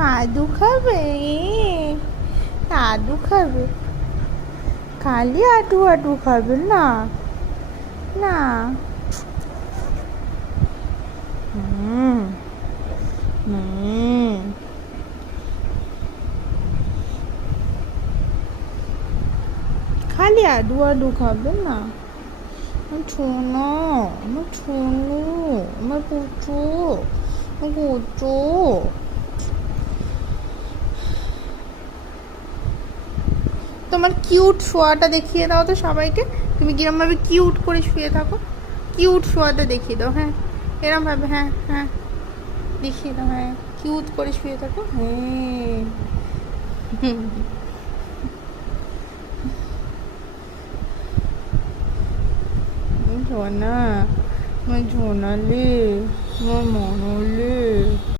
আদু খাবে? আদু খাবে? খালি আদু আদু খাবে না? না। হুম হুম খালি আদু আদু খাবে না? শোনো, আমার শোনো, আমার পুচু, পুচু। তোমার কিউট শোয়াটা দেখিয়ে দাও তো সবাইকে। তুমি কিরম ভাবে কিউট করে শুয়ে থাকো। কিউট শোয়াটা দেখিয়ে দাও। হ্যাঁ, এরম ভাবে। হ্যাঁ হ্যাঁ, দেখিয়ে দাও। হ্যাঁ, কিউট করে শুয়ে থাকো। হ্যাঁ। ঝোনা, আমার ঝোনালে, আমার মনলে।